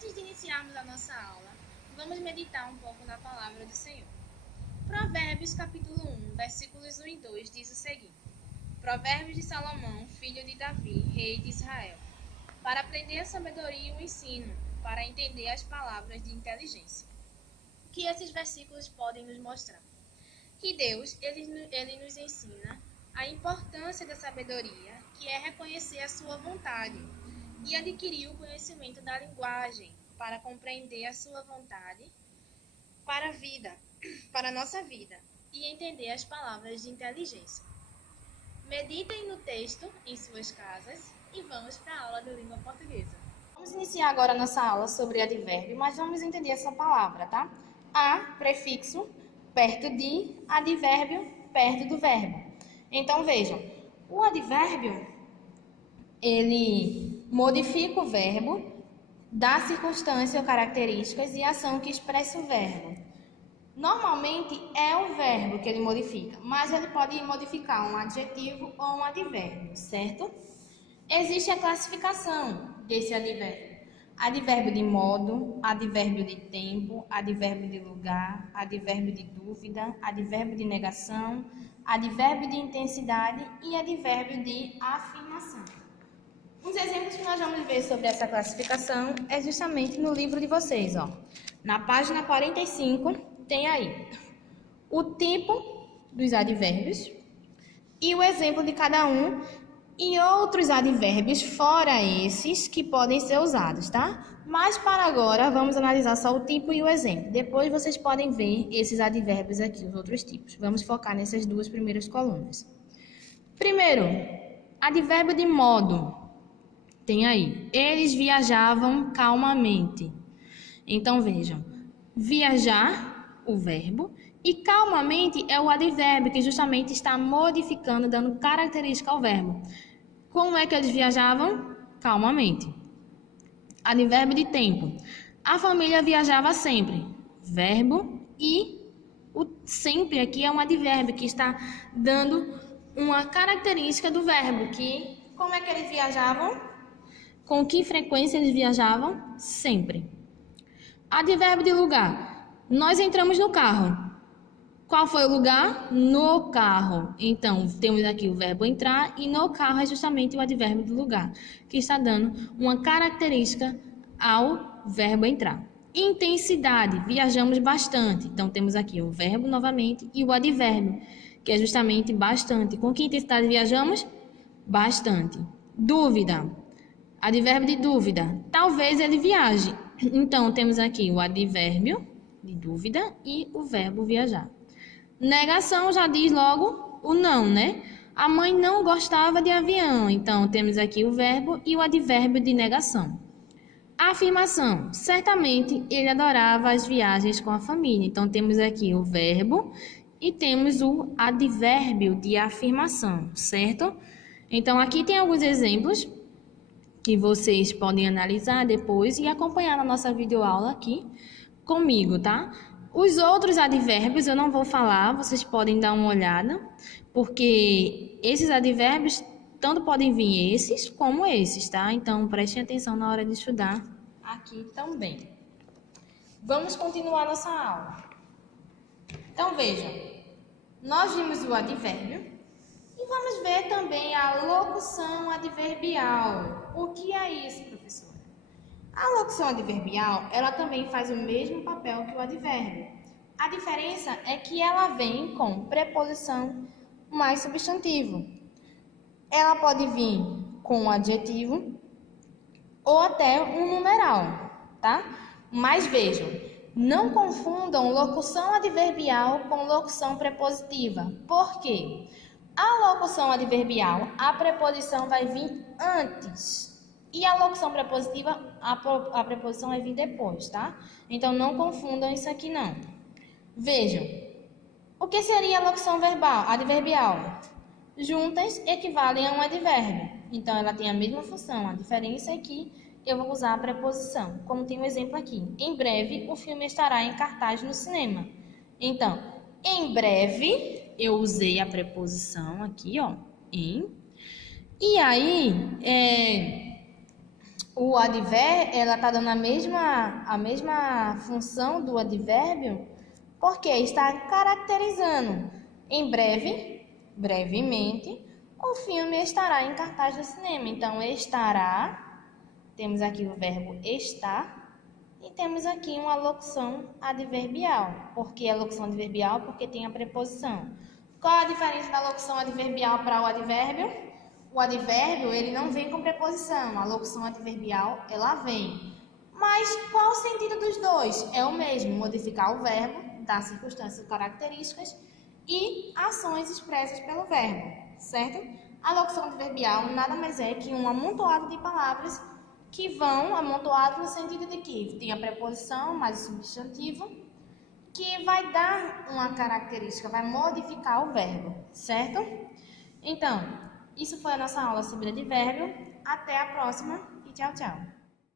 Antes de iniciarmos a nossa aula, vamos meditar um pouco na palavra do Senhor. Provérbios capítulo 1, versículos 1 e 2 diz o seguinte: Provérbios de Salomão, filho de Davi, rei de Israel, para aprender a sabedoria e o ensino, para entender as palavras de inteligência. O que esses versículos podem nos mostrar? Que Deus, ele nos ensina a importância da sabedoria, que é reconhecer a sua vontade e adquirir o conhecimento da linguagem para compreender a sua vontade para a vida, para a nossa vida, e entender as palavras de inteligência. Meditem no texto em suas casas e vamos para a aula de língua portuguesa. Vamos iniciar agora a nossa aula sobre advérbio, mas vamos entender essa palavra, tá? A, prefixo, perto de, advérbio, perto do verbo. Então, vejam, o advérbio, ele modifica o verbo, dá circunstância, características e ação que expressa o verbo. Normalmente é o verbo que ele modifica, mas ele pode modificar um adjetivo ou um advérbio, certo? Existe a classificação desse advérbio. Advérbio de modo, advérbio de tempo, advérbio de lugar, advérbio de dúvida, advérbio de negação, advérbio de intensidade e advérbio de afirmação. Uns exemplos que nós vamos ver sobre essa classificação é justamente no livro de vocês, ó. Na página 45 tem aí o tipo dos advérbios e o exemplo de cada um e outros advérbios fora esses que podem ser usados, tá? Mas para agora vamos analisar só o tipo e o exemplo. Depois vocês podem ver esses advérbios aqui, os outros tipos. Vamos focar nessas duas primeiras colunas. Primeiro, advérbio de modo. Tem aí, eles viajavam calmamente. Então vejam, viajar, o verbo, e calmamente é o advérbio que justamente está modificando, dando característica ao verbo. Como é que eles viajavam? Calmamente. Advérbio de tempo. A família viajava sempre. Verbo e o sempre aqui é um advérbio que está dando uma característica do verbo, que como é que eles viajavam? Com que frequência eles viajavam? Sempre. Advérbio de lugar. Nós entramos no carro. Qual foi o lugar? No carro. Então, temos aqui o verbo entrar e no carro é justamente o advérbio do lugar, que está dando uma característica ao verbo entrar. Intensidade. Viajamos bastante. Então, temos aqui o verbo novamente e o advérbio, que é justamente bastante. Com que intensidade viajamos? Bastante. Dúvida. Advérbio de dúvida. Talvez ele viaje. Então, temos aqui o advérbio de dúvida e o verbo viajar. Negação já diz logo o não, né? A mãe não gostava de avião. Então, temos aqui o verbo e o advérbio de negação. Afirmação. Certamente ele adorava as viagens com a família. Então, temos aqui o verbo e temos o advérbio de afirmação, certo? Então, aqui tem alguns exemplos que vocês podem analisar depois e acompanhar na nossa videoaula aqui comigo, tá? Os outros advérbios eu não vou falar, vocês podem dar uma olhada, porque esses advérbios tanto podem vir esses como esses, tá? Então, prestem atenção na hora de estudar aqui também. Vamos continuar nossa aula. Então, vejam, nós vimos o advérbio. E vamos ver também a locução adverbial. O que é isso, professora? A locução adverbial, ela também faz o mesmo papel que o advérbio. A diferença é que ela vem com preposição mais substantivo. Ela pode vir com um adjetivo ou até um numeral, tá? Mas vejam, não confundam locução adverbial com locução prepositiva. Por quê? A locução adverbial, a preposição vai vir antes. E a locução prepositiva, a preposição vai vir depois, tá? Então, não confundam isso aqui, não. Vejam, o que seria a locução adverbial? Juntas equivalem a um advérbio. Então, ela tem a mesma função. A diferença é que eu vou usar a preposição, como tem um exemplo aqui. Em breve, o filme estará em cartaz no cinema. Então, em breve, eu usei a preposição aqui, ó, em. E aí, o advérbio, ela está dando a mesma função do advérbio, porque está caracterizando. Em breve, brevemente, o filme estará em cartaz no cinema. Então, estará, temos aqui o verbo estar, e temos aqui uma locução adverbial. Por que a locução adverbial? Porque tem a preposição. Qual a diferença da locução adverbial para o advérbio? O advérbio, ele não vem com preposição. A locução adverbial, ela vem. Mas qual o sentido dos dois? É o mesmo, modificar o verbo, dar circunstâncias características e ações expressas pelo verbo, certo? A locução adverbial nada mais é que um amontoado de palavras que vão amontoado no sentido de que tem a preposição mais o substantivo, que vai dar uma característica, vai modificar o verbo, certo? Então, isso foi a nossa aula sobre advérbio. Até a próxima e tchau, tchau!